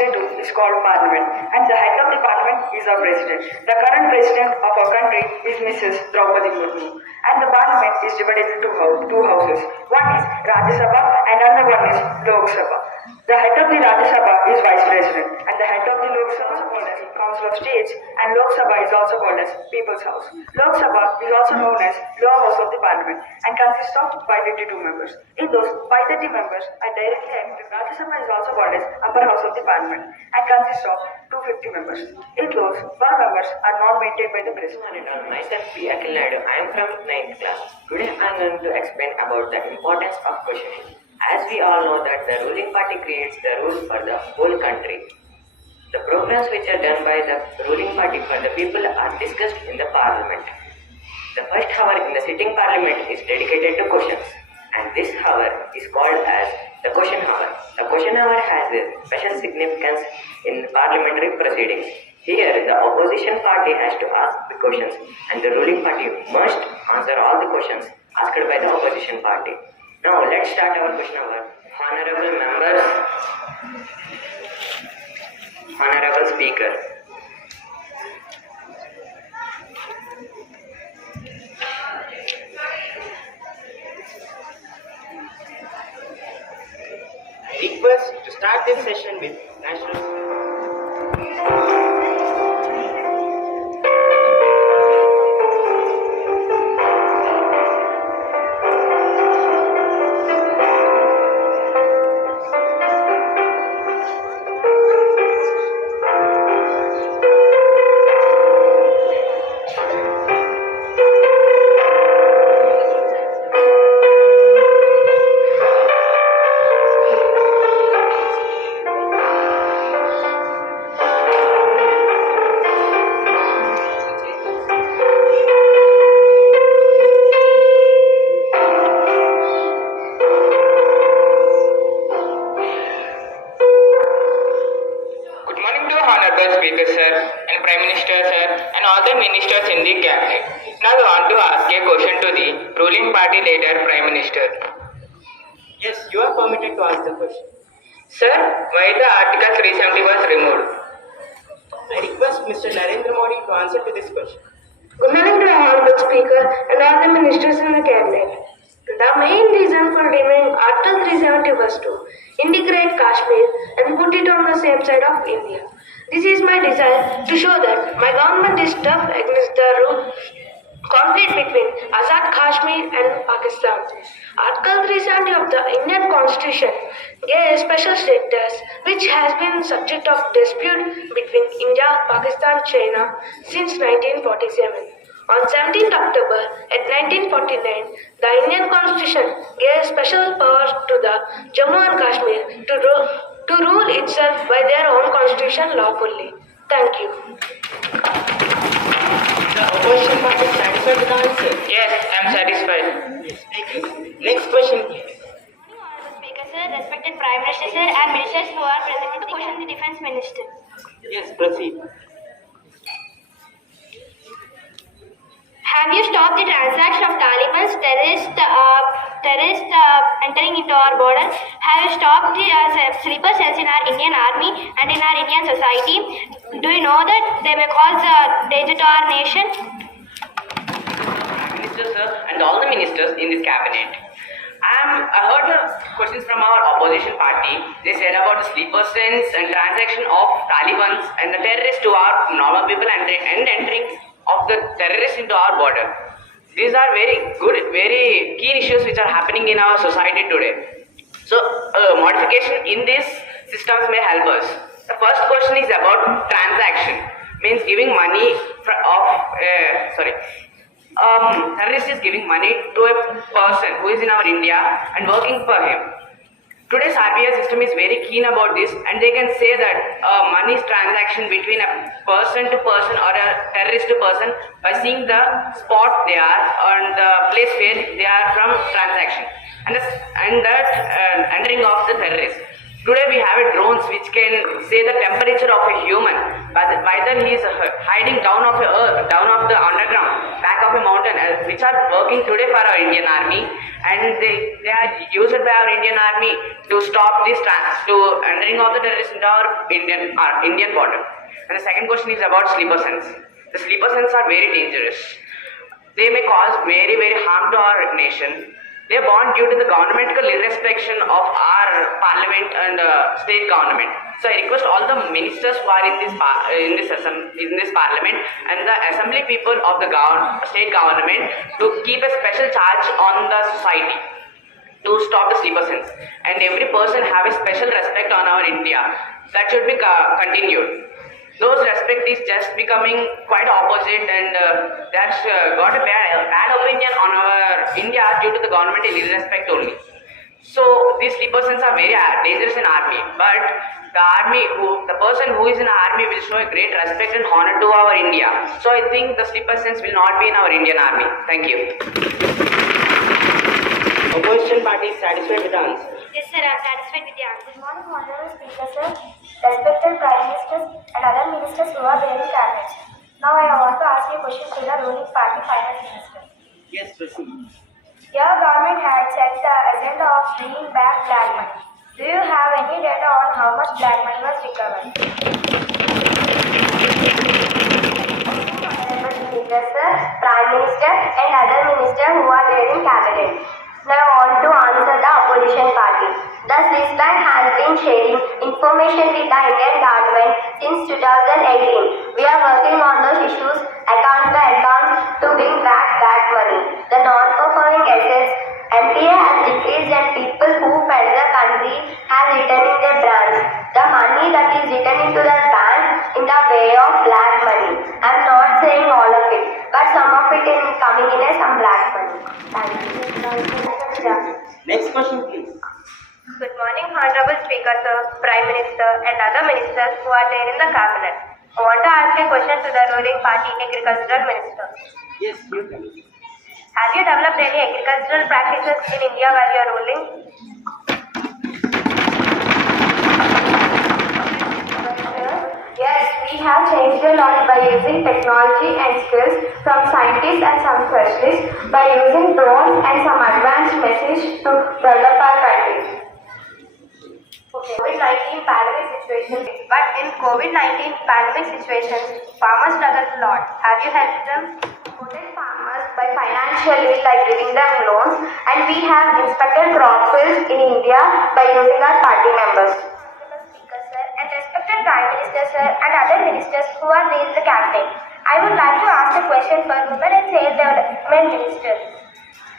legislative is called Parliament, and the head of the Parliament is our President. The current President of our country is Mrs. Draupadi Murmu, and the Parliament is divided into two houses. One is Rajya Sabha and another one is Lok Sabha. The head of the Rajya Sabha is Vice President, and the head of the Lok Sabha is called as Council of States, and Lok Sabha is also called as People's House. Lok Sabha is also known as Lower House of the Parliament and consists of 552 members. In those 530 members are directly elected. Rajya Sabha is also called as Upper House of the Parliament and consists of 250 members. In those, 12 members are not maintained by the President. Myself, P. Akhil Naidu. I am from 9th class. Today I am going to explain about the importance of questioning. As we all know that the ruling party creates the rules for the whole country. The programs which are done by the ruling party for the people are discussed in the parliament. The first hour in the sitting parliament is dedicated to questions, and this hour is called as the question hour. The question hour has a special significance in parliamentary proceedings. Here, the opposition party has to ask the questions, and the ruling party must answer all the questions asked by the opposition party. Now, let's start our question hour. Honorable members, Honorable Speaker. Request to start this session with national. Speaker sir and Prime Minister sir and all the ministers in the cabinet. Now I want to ask a question to the ruling party leader Prime Minister. Yes, you are permitted to ask the question. Sir, why the Article 370 was removed? I request Mr. Narendra Modi to answer to this question. Good morning to the Honorable Speaker and all the ministers in the cabinet. The main reason for removing Article 370 was to integrate Kashmir and put it on the same side of India. This is my desire to show that my government is tough against the conflict between Azad Kashmir and Pakistan. Article 370 of the Indian Constitution gave special status which has been subject of dispute between India, Pakistan, China since 1947. On 17th October at 1949, the Indian Constitution gave special powers to the Jammu and Kashmir to rule itself by their own constitution lawfully. Thank you. The opposition party is satisfied with the answer? Yes, I am satisfied. Yes, thank you. Next question, please. Speaker sir, respected Prime Minister sir and ministers who are present to question the Defence Minister. Yes, proceed. Have you stopped the transaction of Taliban's terrorists entering into our border? Have you stopped the sleeper cells in our Indian army and in our Indian society? Do you know that they may cause danger to our nation? Minister sir and all the ministers in this cabinet. I heard the questions from our opposition party. They said about the sleeper cells and transaction of Taliban and the terrorists to our normal people and entering of the terrorists into our border. These are very good, very keen issues which are happening in our society today. So, modification in these systems may help us. The first question is about transaction, means giving money terrorist is giving money to a person who is in our India and working for him. Today's RBI system is very keen about this, and they can say that money transaction between a person to person or a terrorist to person by seeing the spot they are and the place where they are from transaction and that entering of the terrorist. Today we have drones which can say the temperature of a human, whether he is hiding down of the underground, back of a mountain, which are working today for our Indian Army, and they are used by our Indian Army to stop this to entering of the terrorists into our Indian border. And the second question is about sleeper cells. The sleeper cells are very dangerous. They may cause very harm to our nation. They are born due to the governmental irrespection of our parliament and state government. So I request all the ministers who are in this parliament and the assembly people of the state government to keep a special charge on the society to stop the sleeper cells. And every person have a special respect on our India. That should be continued. Those respect is just becoming quite opposite, and that's got a bad opinion on our India due to the governmental irrespect only. So these sleeper cells are very dangerous in army, but the person who is in army will show a great respect and honor to our India. So I think the sleeper cells will not be in our Indian army. Thank you. Opposition party is satisfied with the answer. Yes, sir, I am satisfied with the answer. Good morning, Honorable Speaker, sir, respected Prime Ministers and other ministers who are there in cabinet. Now I want to ask you a question to the ruling party finance minister. Yes, proceed. Your government had set the agenda of bringing back black money. Do you have any data on how much black money was recovered? Honorable Speaker, sir, Prime Minister and other ministers who are there in cabinet. Now I want to answer the opposition party. The Swiss Bank has been sharing information with the Indian government since 2018. We are working on those issues account by account to bring back that money. The non-performing assets NPA has decreased and people who fed the country has returned in their branch. The money that is returned into the bank in the way of black money. I am not saying all of it, but some of it is coming in as some black money. Thank you. Next question, please. Good morning, Honorable Speaker, sir, Prime Minister and other ministers who are there in the cabinet. I want to ask a question to the ruling party agricultural minister. Yes, you can. Have you developed any agricultural practices in India while you are ruling? Yes, we have changed a lot by using technology and skills from scientists and some specialists by using drones and some advanced message to develop our country. Okay. COVID-19 pandemic situation. But in COVID-19 pandemic situations, farmers struggle a lot. Have you helped them? Supported farmers by financially like giving them loans, and we have inspected crop fields in India by using our party members. Speaker, sir, and respected Prime Minister, sir, and other ministers who are there in the cabinet. I would like to ask a question for Women and Child Development Minister.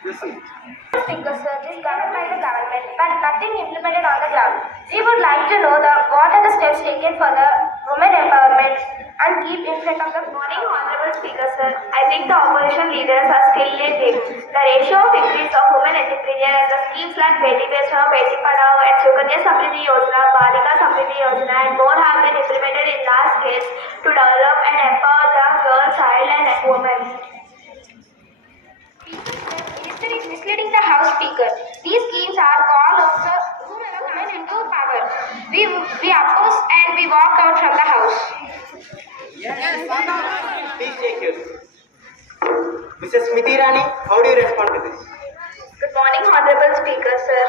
Speaker, sir, this government by the government, but nothing implemented on the ground. We would like to know what are the steps taken for the women empowerment and keep in front of the morning. Honorable Speaker, sir, I think the opposition leaders are still lazy. The ratio of increase of women entrepreneurs and the schemes like Beti Bachao, Beti Padhao and Sukanya Samriddhi Yojana, Balika Samriddhi Yojana and more have been implemented in large scale to develop and empower the girl, child and women. Minister is misleading the House Speaker. These schemes are call of the women into power. We oppose and we walk out from the House. Please take your seat. Mrs. Smriti Irani, how do you respond to this? Good morning, Honorable Speaker, sir.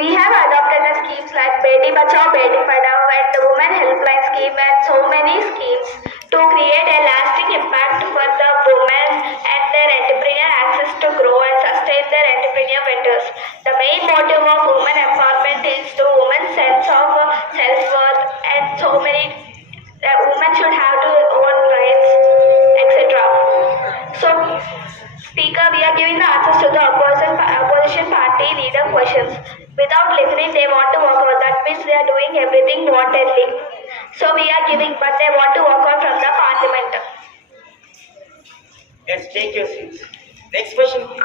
We have adopted the schemes like Beti Bachao, Beti Padhao and the Women Helpline Scheme and so many schemes to create a lasting impact for the women and their entrepreneur access to grow and sustain their entrepreneur ventures. The main motive of women empowerment is to women's sense of self-worth and so many women should have to own rights, etc. So, Speaker, we are giving the answers to the opposition party leader questions. Without listening, they want to walk out. That means they are doing everything wantedly. So we are giving, but they want to walk out from the parliament. Yes, take your seats. Next question, please.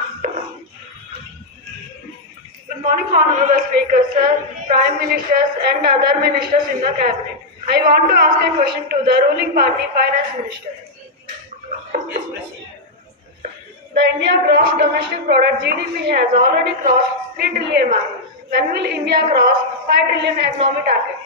Good morning, Honorable Speaker, sir, Prime Ministers and other ministers in the cabinet. I want to ask a question to the ruling party finance minister. Yes, proceed. The India gross domestic product GDP has already crossed 3 trillion mark. When will India cross 5 trillion economic target?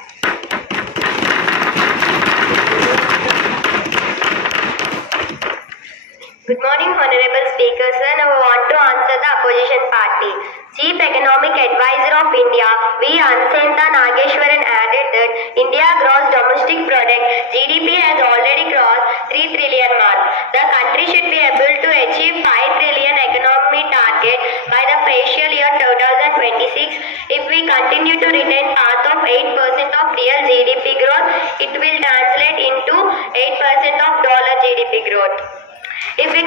Good morning, Honorable Speaker, sir. Now I want to answer the opposition party. Chief Economic Advisor of India, VIII added that India gross domestic product (GDP) has already crossed 3 trillion mark. The country should be able to achieve 5 trillion economic target by the financial year 2026. If we continue to retain path of 8% of real GDP growth, it will translate into 8% of dollar GDP growth. If we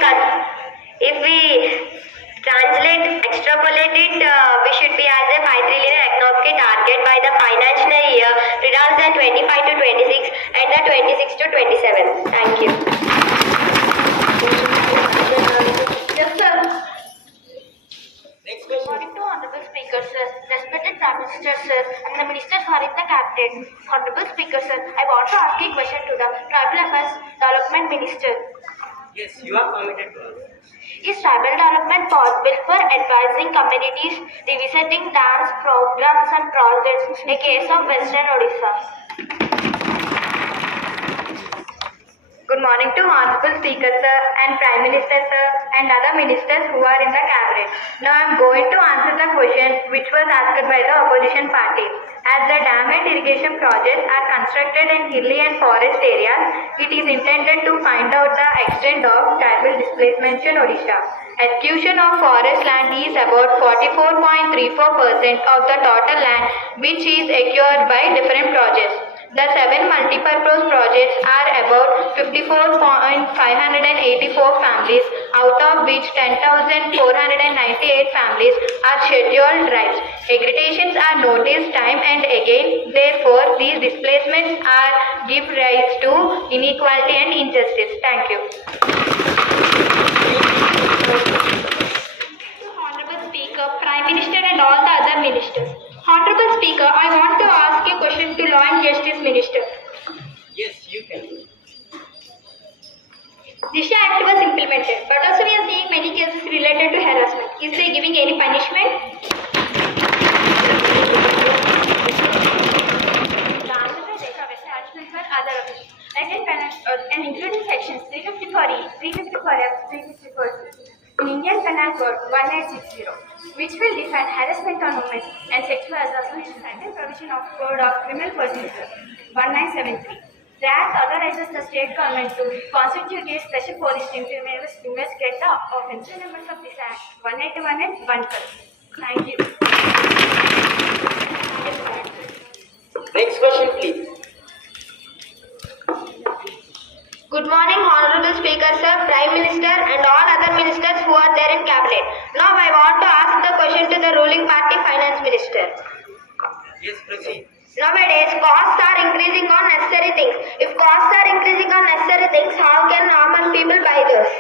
extrapolate it, we should be at the 5 trillion economic target by the financial year 2025 to 26 and the 26 to 27. Thank you. Yes, sir. Next Good question. morning to Honorable Speaker, sir, respected Prime Minister, sir, and the ministers who are in the cabinet. Honorable Speaker, sir, I want to ask a question to the Tribal Affairs Development Minister. Yes, you are permitted to answer. Is tribal development possible for advising communities, revisiting dams, programs and projects, a case of Western Odisha? Good morning to Honorable Speaker, sir, and Prime Minister, sir, and other ministers who are in the cabinet. Now I am going to answer the question which was asked by the opposition party. As the dam and irrigation projects are constructed in hilly and forest areas, it is intended to find out the extent of tribal displacement in Odisha. Acquisition of forest land is about 44.34% of the total land which is acquired by different projects. The 7 multipurpose projects are about 54,584 families, out of which 10,498 families are scheduled tribes. Aggregations are noticed time and again. Therefore, these displacements are give rise to inequality and injustice. Thank you. Honorable Speaker, Prime Minister and all the other ministers. Honorable Speaker, I want to ask a question to Law and Justice Minister. Yes, you can. Disha Act was implemented, but also we are seeing many cases related to harassment. Is they giving any punishment? The Andhra Pradesh of establishments for other officials, and including sections 354E, 354F, 354C in Indian Penal Code 1860, which will define harassment on women and sexual assault and provision of Code of Criminal Procedure 1973. The Act authorizes the state government to constitute a special police team to investigate the offence. The numbers of this Act 181 and 130. Thank you. Next question, please. Good morning, Honorable Speaker, sir, Prime Minister and all other ministers who are there in cabinet. Now I want to ask the question to the ruling party finance minister. Yes, proceed. Nowadays, costs are increasing on necessary things. If costs are increasing on necessary things, how can normal people buy those?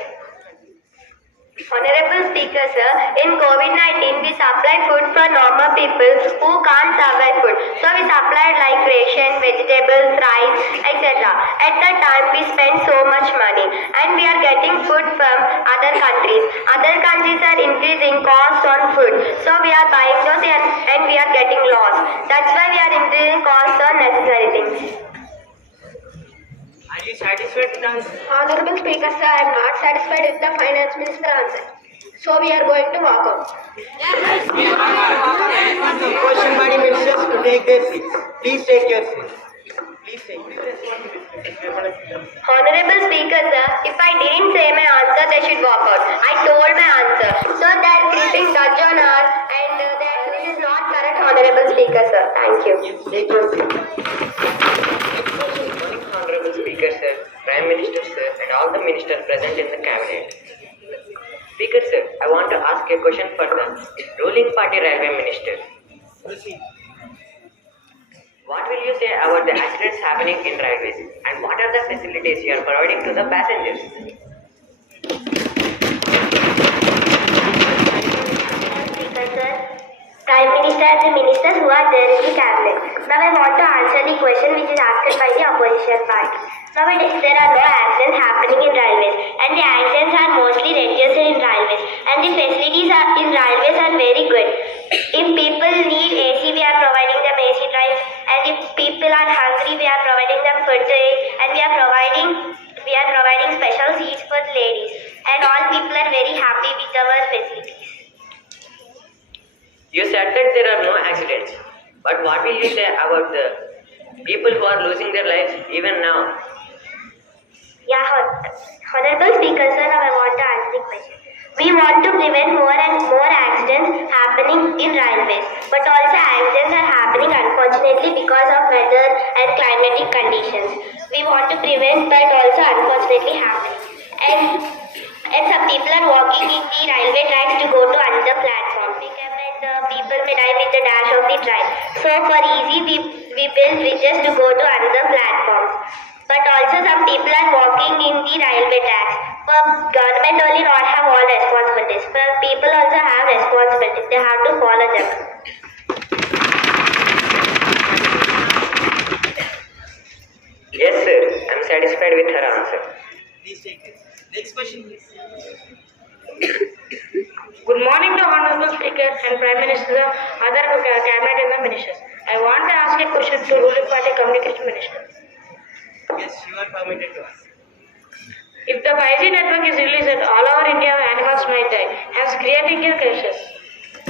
Honorable Speaker, sir, in COVID-19, we supply food for normal people who can't survive food. So we supplied like ration, vegetables, rice, etc. At that time, we spent so much money and we are getting food from other countries. Other countries are increasing costs on food. So we are buying those and we are getting loss. That's why we are increasing costs on necessary things. Are you satisfied with the answer? Honorable Speaker, sir, I am not satisfied with the finance minister answer. So we are going to walk out. Question body ministers to take their seats. Please take your seats. Please take. Honorable Speaker, sir, if I didn't say my answer, they should walk out. I told my answer. So they are keeping judge on us and this is not correct, Honorable Speaker, sir. Thank you. Yes, take your seat. Honorable Speaker, sir, Prime Minister, sir, and all the ministers present in the cabinet. Speaker, sir, I want to ask a question for the ruling party railway minister. Proceed. What will you say about the accidents happening in railways and what are the facilities you are providing to the passengers? Speaker, sir, Prime Minister and the ministers who are there in the cabinet. Now I want to answer the question which is asked by the opposition party. Nowadays there are no accidents happening in railways and the accidents are mostly reduced in railways and the facilities in railways are very good. If people need are hungry, we are providing them food to eat, and we are providing special seats for the ladies. And all people are very happy with our facilities. You said that there are no accidents, but what will you say about the people who are losing their lives even now? Yeah, Honorable Speaker, sir, now I want to answer the question. We want to prevent more and more accidents happening in railways, but also accidents are happening unfortunately because of weather and climatic conditions. We want to prevent but also unfortunately happening. And some people are walking in the railway tracks to go to another platform. People may die with the dash of the train. So for easy, we build bridges to go to another platforms. But also some people are walking in the railway tracks. For government only not have all responsibilities. For people also have responsibilities. They have to follow them. Yes, sir. I'm satisfied with her answer. Please take this. Next question, please. Good morning to Honorable Speaker and Prime Minister, other cabinet and the ministers. I want to ask a question to ruling party communication minister. Yes, you are permitted to ask. If the 5G network is released, all over India animals might die, hence creating a crisis.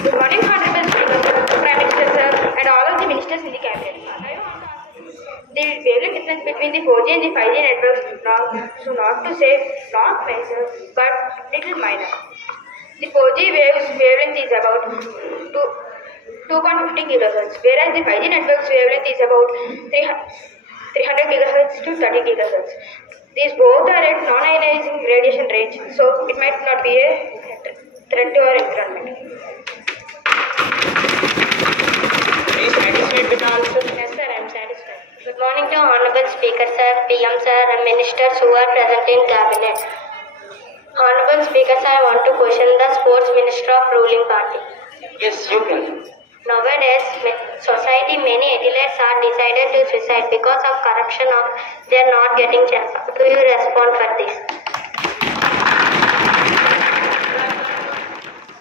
Good morning, Honorable Speaker, Prime Minister, sir, and all of the ministers in the cabinet. I want to ask the wavelength difference between the 4G and the 5G networks, not to say not major, but little minor. The 4G wavelength is about 2.50 GHz, whereas the 5G network's wavelength is about 300 GHz to 30 GHz. These both are at non-ionizing radiation range, so it might not be a threat to our environment. Are you satisfied with the answer? Yes, sir, I am satisfied. Good morning to Honorable Speaker, sir, PM, sir, and ministers who are present in cabinet. Honorable Speaker, sir, I want to question the sports minister of ruling party. Yes, you can. Nowadays, society, many athletes are decided to suicide because of corruption of they are not getting chance. Do you respond for this?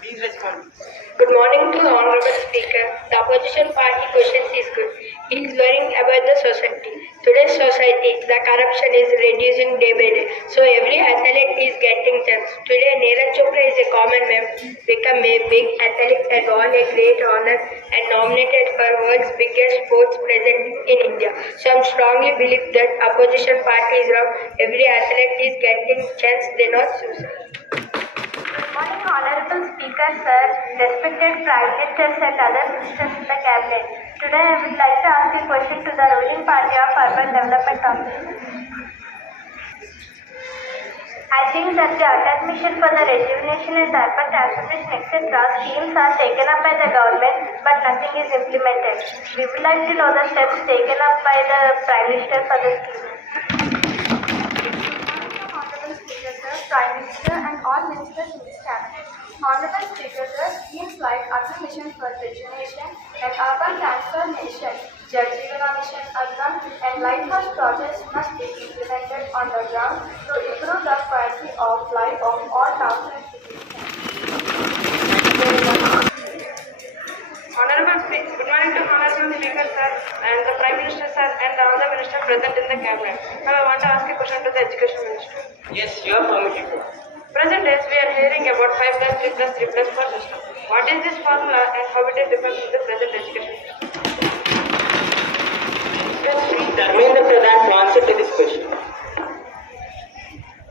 Please respond. Good morning to Honorable Speaker. The opposition party questions is good. He is worrying about the society. Today's society, the corruption is reducing day by day. So every athlete is getting chance. Today, Neeraj Chopra is a common man, become a big athlete and won a great honor and nominated for world's biggest sports present in India. So I strongly believe that opposition party is wrong. Every athlete is getting chance. They not suicide. Good morning, Honorable Speaker, sir, respected Prime Ministers and other ministers in the Cabinet. Today I would like to ask a question to the ruling party of Urban Development Office. I think that the urban mission for the rejuvenation and urban transformation, etc. schemes are taken up by the government, but nothing is implemented. We would like to know the steps taken up by the Prime Minister for the scheme. Honorable Speaker, sir, Prime Minister and all ministers in this cabinet. Honorable Speaker, sir, schemes like Urban Mission for Rejuvenation and Urban Transformation, Jal Jeevan Mission Urban and Lighthouse projects must be implemented on the ground to improve the quality of life of all towns and cities. Good morning to Honorable Speaker, sir, and the Prime Minister, sir, and the other minister present in the cabinet. Now I want to ask a question to the Education Minister. Yes, you are permitted to ask. Present days we are hearing about 5 plus 3 plus 3 plus 4 system. What is this formula and how it is different from the present education system? Yes, please Dharmendra Pradhan to answer to this question.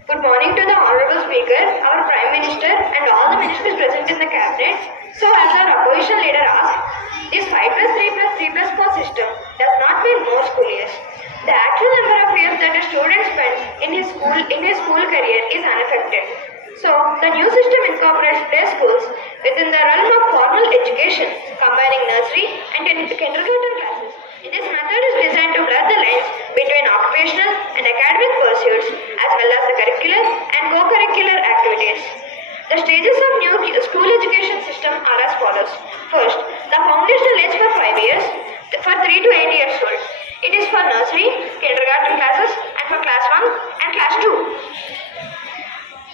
Good morning to the Honorable Speaker, our Prime Minister and all the ministers present in the cabinet. So as our opposition leader asked, this 5 plus 3 plus 3 plus 4 system does not mean more school years. The actual number of years that a student spends in his school career is unaffected. So, the new system incorporates day schools within the realm of formal education, combining nursery and kindergarten classes. This method is designed to blur the lines between occupational and academic pursuits as well as the curricular and co-curricular activities. The stages of new school education system are as follows. First, the foundational age for 5 years, for 3 to 8 years old. It is for nursery, kindergarten classes and for class 1 and class 2.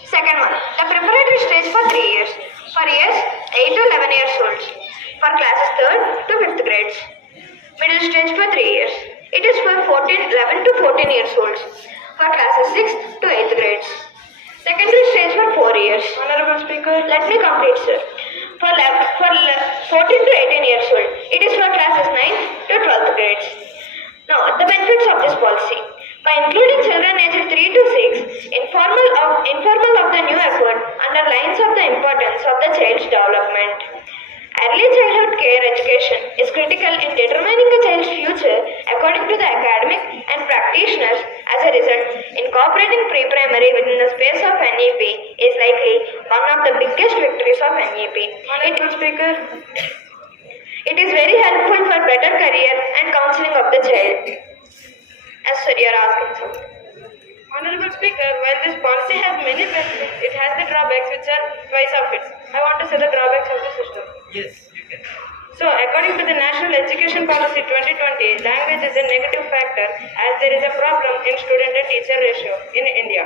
Second one, the preparatory stage for 3 years, for years 8 to 11 years old, for classes 3rd to 5th grades. Middle stage for 3 years. It is for 11 to 14 years olds for classes 6th to 8th grades. Secondary stage for 4 years. Honorable Speaker, Let me complete, sir. For 14 to 18 years old, it is for classes 9th to 12th grades. Now, the benefits of this policy. By including children aged 3 to 6, informal of the new effort underlines of the importance of the child's development. Early childhood care education is critical in determining a child's future according to the academic and practitioners. As a result, incorporating pre-primary within the space of NEP is likely one of the biggest victories of NEP. Honorable Speaker, It is very helpful for better career and counseling of the child. As sir, you are asking something. Honorable Speaker, while this policy has many benefits, it has the drawbacks which are twice of it. I want to say the drawbacks of the system. Yes, you can. So, according to the National Education Policy 2020, language is a negative factor as there is a problem in student and teacher ratio in India.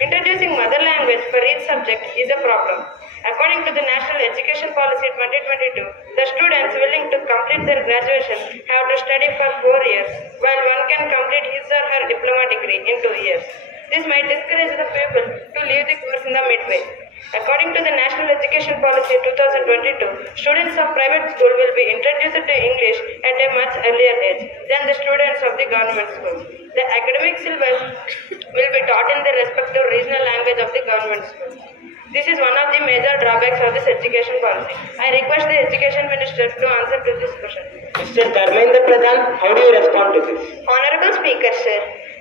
Introducing mother language for each subject is a problem. According to the National Education Policy 2022, the students willing to complete their graduation have to study for 4 years, while one can complete his or her diploma degree in 2 years. This might discourage the people to leave the course in the midway. According to the National Education Policy 2022, students of private school will be introduced to English at a much earlier age than the students of the government schools. The academic syllabus will be taught in the respective regional language of the government schools. This is one of the major drawbacks of this education policy. I request the Education Minister to answer to this question. Mr. Dharmendra Pradhan, how do you respond to this? Honorable Speaker, sir,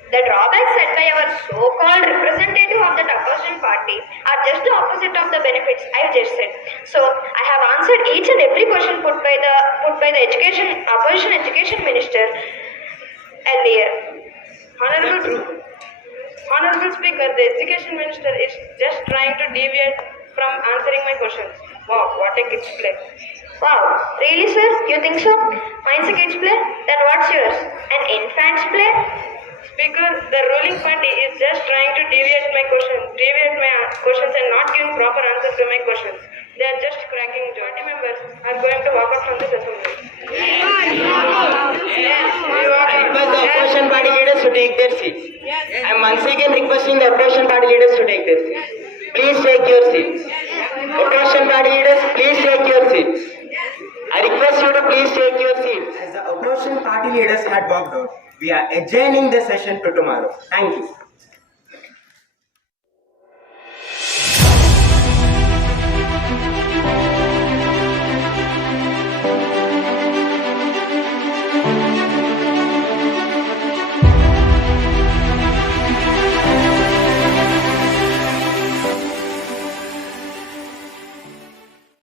the drawbacks set by our so-called representative of the opposition party are just the opposite of the benefits I just said. So, I have answered each and every question put by the opposition education minister earlier. Honorable Speaker, the Education Minister is just trying to deviate from answering my questions. Wow, what a kids play. Wow, really, sir? You think so? Mine's a kid's play? Then what's yours? An infant's play? Speaker, the ruling party is just trying to deviate my questions and not giving proper answers to my questions. They are just cracking jokes. 20 members are going to walk out from this assembly. I request the opposition party leaders to take their seats. I am once again requesting the opposition party leaders to take their seats. Please take your seats. Opposition party leaders, please take your seats. I request you to please take your seats. As the opposition party leaders had walked out, we are adjourning the session to tomorrow. Thank you.